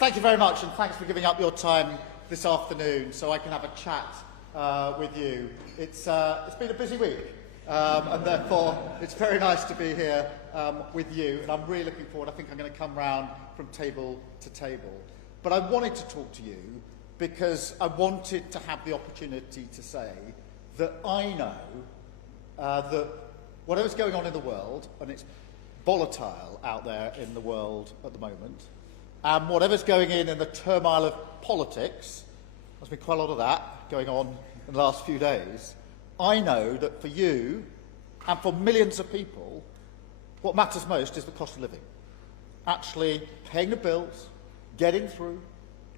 Thank you very much, and thanks for giving up your time this afternoon so I can have a chat with you. It's been a busy week, and therefore it's very nice to be here with you, and I'm really looking forward. I think I'm going to come round from table to table. But I wanted to talk to you because I wanted to have the opportunity to say that I know that whatever's going on in the world, and it's volatile out there in the world at the moment, and whatever's going in the turmoil of politics, there's been quite a lot of that going on in the last few days, I know that for you and for millions of people, what matters most is the cost of living. Actually paying the bills, getting through,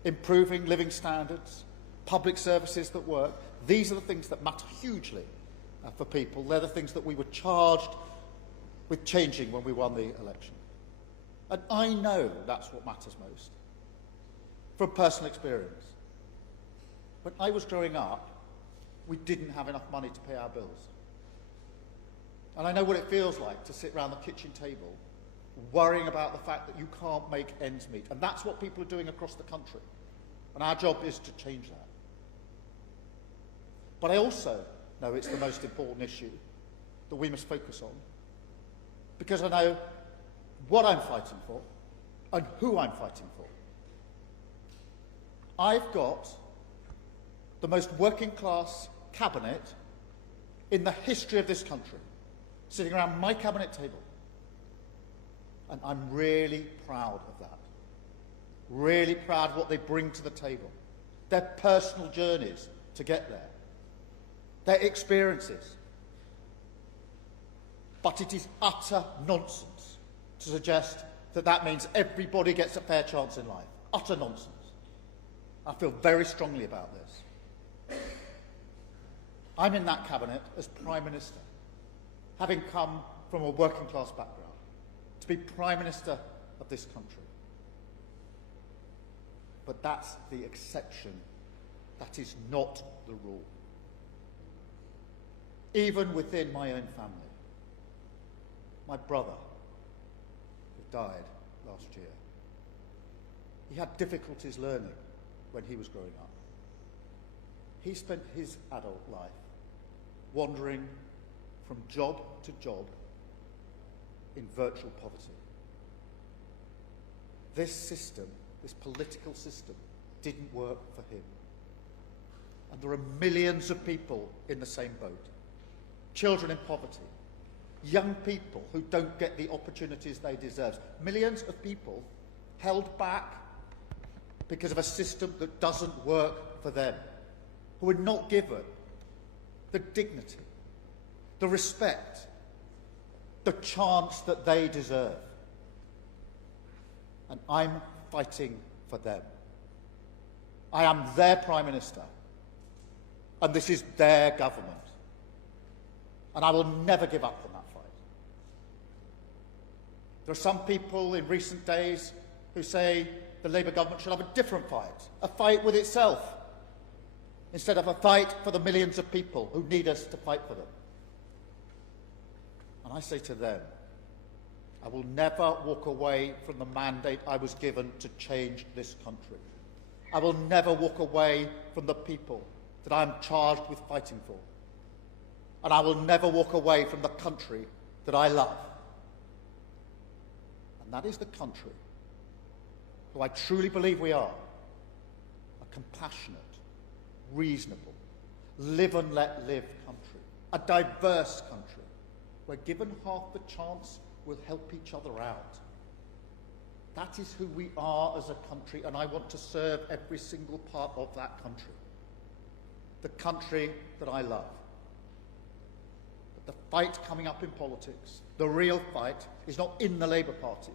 improving living standards, public services that work. These are the things that matter hugely for people. They're the things that we were charged with changing when we won the election. And I know that's what matters most, from personal experience. When I was growing up, we didn't have enough money to pay our bills. And I know what it feels like to sit around the kitchen table worrying about the fact that you can't make ends meet. And that's what people are doing across the country. And our job is to change that. But I also know it's the most important issue that we must focus on, because I know what I'm fighting for and who I'm fighting for. I've got the most working class cabinet in the history of this country sitting around my cabinet table. And I'm really proud of that. Really proud of what they bring to the table. Their personal journeys to get there. Their experiences. But it is utter nonsense to suggest that that means everybody gets a fair chance in life. Utter nonsense. I feel very strongly about this. I'm in that cabinet as Prime Minister, having come from a working class background, to be Prime Minister of this country. But that's the exception. That is not the rule. Even within my own family, my brother, who died last year, he had difficulties learning when he was growing up. He spent his adult life wandering from job to job in virtual poverty. This system, this political system, didn't work for him. And there are millions of people in the same boat. Children in poverty, young people who don't get the opportunities they deserve, millions of people held back because of a system that doesn't work for them, who are not given the dignity, the respect, the chance that they deserve. And I'm fighting for them. I am their Prime Minister, and this is their government. And I will never give up on that fight. There are some people in recent days who say the Labour government should have a different fight, a fight with itself, instead of a fight for the millions of people who need us to fight for them. And I say to them, I will never walk away from the mandate I was given to change this country. I will never walk away from the people that I am charged with fighting for. And I will never walk away from the country that I love. And that is the country who I truly believe we are. A compassionate, reasonable, live and let live country. A diverse country where given half the chance we'll help each other out. That is who we are as a country, and I want to serve every single part of that country. The country that I love. The fight coming up in politics, the real fight, is not in the Labour Party.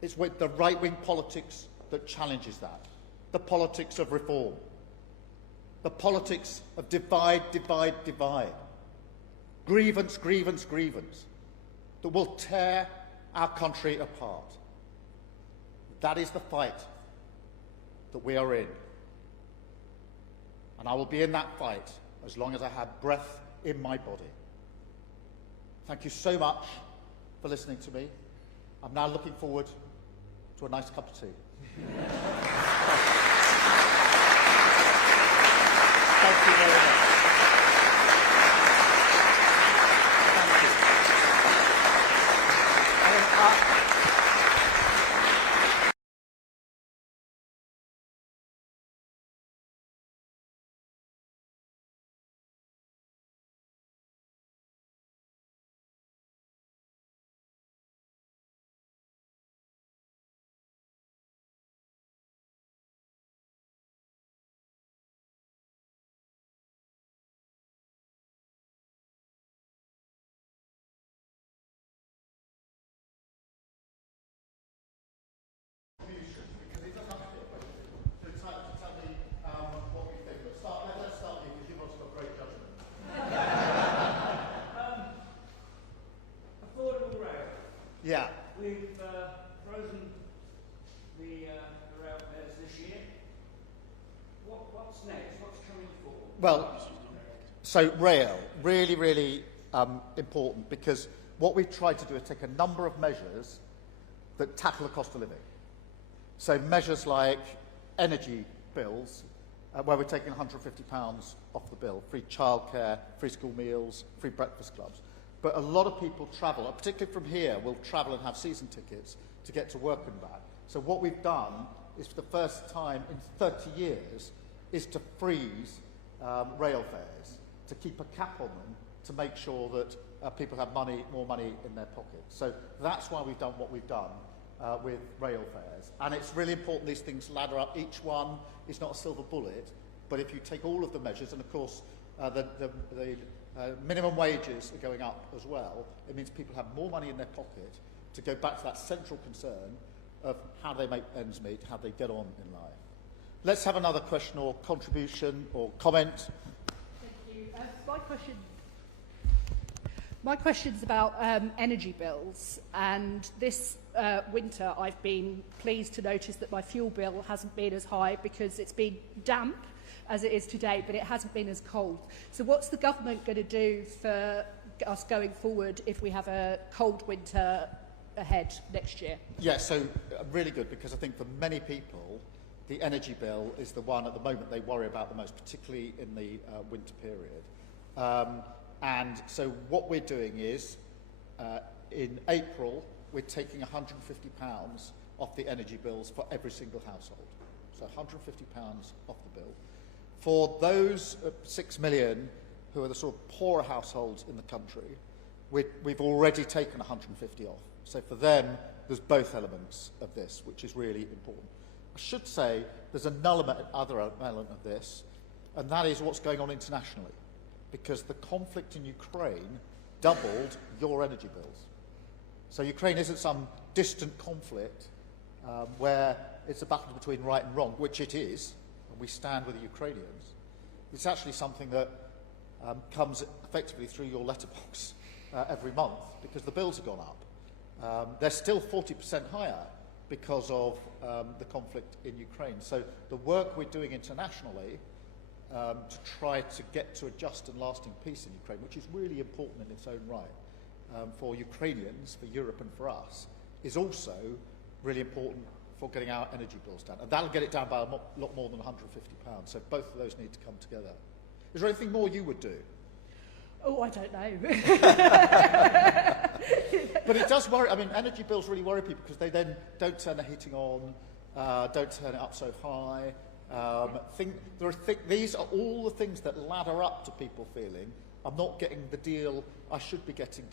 It's with the right-wing politics that challenges that. The politics of reform. The politics of divide, divide, divide. Grievance, grievance, grievance. That will tear our country apart. That is the fight that we are in. And I will be in that fight as long as I have breath in my body. Thank you so much for listening to me. I'm now looking forward to a nice cup of tea. Thank you very much. Thank you. Yeah. We've frozen the rail fares this year. What's next? What's coming forward? Well, so rail, really important, because what we've tried to do is take a number of measures that tackle the cost of living. So measures like energy bills, where we're taking £150 off the bill, free childcare, free school meals, free breakfast clubs. But a lot of people travel, particularly from here, will travel and have season tickets to get to work and back. So what we've done is, for the first time in 30 years, is to freeze rail fares, to keep a cap on them, to make sure that people have more money in their pockets. So that's why we've done what we've done with rail fares. And it's really important these things ladder up. Each one is not a silver bullet, but if you take all of the measures, and of course the minimum wages are going up as well, it means people have more money in their pocket to go back to that central concern of how they make ends meet, how they get on in life. Let's have another question or contribution or comment. Thank you. My question's about energy bills, and this winter I've been pleased to notice that my fuel bill hasn't been as high because it's been damp as it is today, but it hasn't been as cold. So what's the government going to do for us going forward if we have a cold winter ahead next year? Yeah, so really good, because I think for many people the energy bill is the one at the moment they worry about the most, particularly in the winter period. And so what we're doing is, in April, we're taking £150 off the energy bills for every single household. So £150 off the bill. For those 6 million who are the sort of poorer households in the country, we've already taken 150 off. So for them, there's both elements of this, which is really important. I should say there's another element of this, and that is what's going on internationally, because the conflict in Ukraine doubled your energy bills. So Ukraine isn't some distant conflict where it's a battle between right and wrong, which it is, and we stand with the Ukrainians. It's actually something that comes effectively through your letterbox every month, because the bills have gone up. They're still 40% higher because of the conflict in Ukraine. So the work we're doing internationally to try to get to a just and lasting peace in Ukraine, which is really important in its own right for Ukrainians, for Europe and for us, is also really important for getting our energy bills down. And that'll get it down by a lot more than £150. So both of those need to come together. Is there anything more you would do? Oh, I don't know. But it does worry. I mean, energy bills really worry people, because they then don't turn the heating on, don't turn it up so high. These are all the things that ladder up to people feeling, I'm not getting the deal I should be getting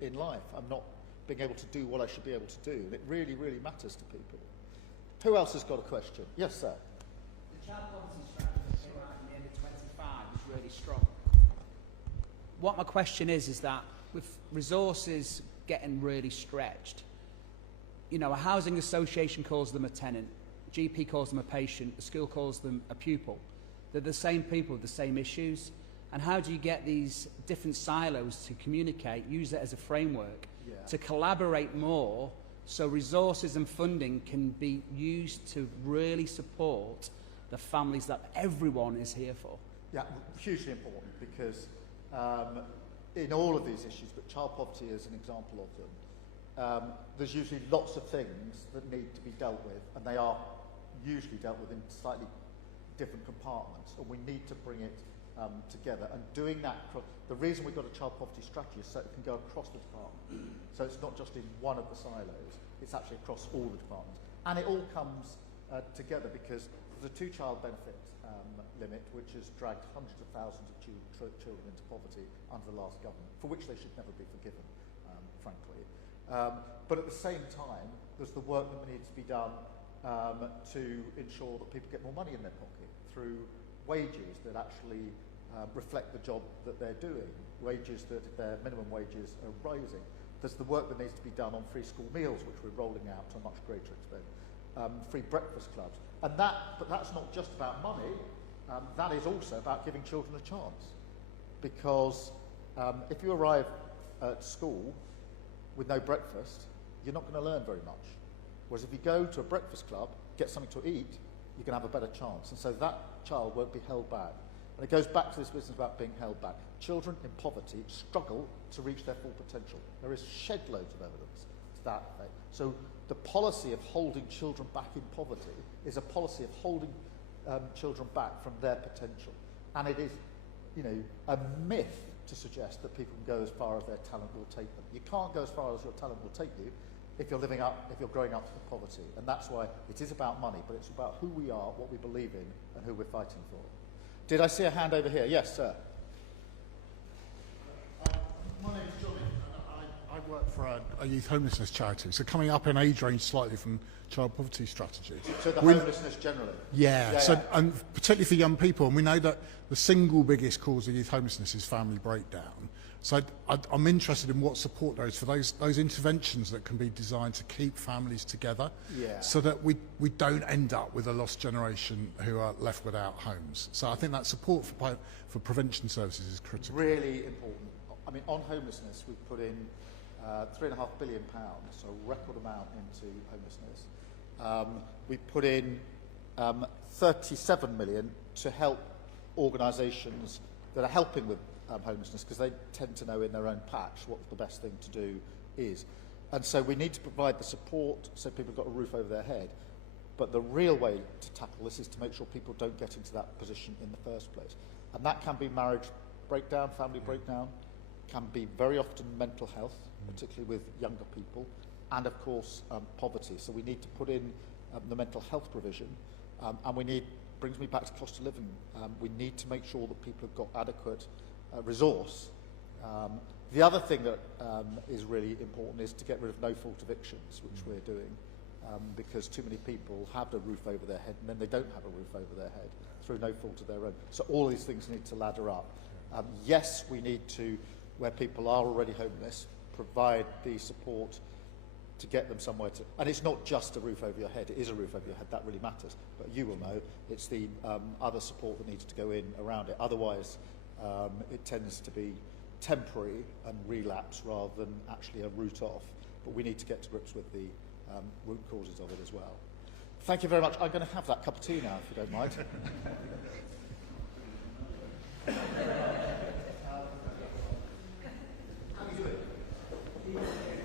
in life. I'm not being able to do what I should be able to do. And it really, really matters to people. Who else has got a question? Yes, sir. The child policy strategy that came out in the end of 25 is really strong. What my question is that with resources getting really stretched, you know, a housing association calls them a tenant, GP calls them a patient, the school calls them a pupil. They're the same people with the same issues. And how do you get these different silos to communicate, use it as a framework, to collaborate more so resources and funding can be used to really support the families that everyone is here for? Yeah, hugely important, because in all of these issues, but child poverty is an example of them, there's usually lots of things that need to be dealt with, and they are usually dealt with in slightly different compartments, and we need to bring it together. And doing that, the reason we've got a child poverty strategy is so it can go across the department. So it's not just in one of the silos, it's actually across all the departments. And it all comes together because there's a two-child benefit limit which has dragged hundreds of thousands of children into poverty under the last government, for which they should never be forgiven, frankly. But at the same time, there's the work that needs to be done to ensure that people get more money in their pocket through wages that actually reflect the job that they're doing, wages that their minimum wages are rising. There's the work that needs to be done on free school meals, which we're rolling out to a much greater extent, free breakfast clubs. But that's not just about money, that is also about giving children a chance. Because if you arrive at school with no breakfast, you're not going to learn very much. Whereas if you go to a breakfast club, get something to eat, you can have a better chance. And so that child won't be held back. And it goes back to this business about being held back. Children in poverty struggle to reach their full potential. There is shed loads of evidence to that effect. So the policy of holding children back in poverty is a policy of holding children back from their potential. And it is, a myth to suggest that people can go as far as their talent will take them. You can't go as far as your talent will take you if you're growing up in poverty. And that's why it is about money, but it's about who we are, what we believe in, and who we're fighting for. Did I see a hand over here? Yes, sir. My name's Johnny, and I work for a youth homelessness charity. So coming up in age range slightly from child poverty strategy. So the homelessness generally? Yeah. And particularly for young people, and we know that the single biggest cause of youth homelessness is family breakdown. So I'm interested in what support there is for those interventions that can be designed to keep families together, so that we don't end up with a lost generation who are left without homes. So I think that support for prevention services is critical. Really important. I mean, on homelessness, we've put in £3.5 billion, so a record amount into homelessness. We put in 37 million to help organisations that are helping with homelessness, because they tend to know in their own patch what the best thing to do is. And so we need to provide the support so people have got a roof over their head. But the real way to tackle this is to make sure people don't get into that position in the first place. And that can be marriage breakdown, family breakdown, can be very often mental health, particularly with younger people, and of course poverty. So we need to put in the mental health provision, and brings me back to cost of living. We need to make sure that people have got adequate resource. The other thing that is really important is to get rid of no-fault evictions, which we're doing, because too many people have a roof over their head and then they don't have a roof over their head through no fault of their own. So all these things need to ladder up. Yes, we need to, where people are already homeless, provide the support to get them somewhere to, and it's not just a roof over your head, it is a roof over your head, that really matters, but you will know it's the other support that needs to go in around it. Otherwise it tends to be temporary and relapse rather than actually a root off, but we need to get to grips with the root causes of it as well. Thank you very much. I'm going to have that cup of tea now, if you don't mind. How are you doing?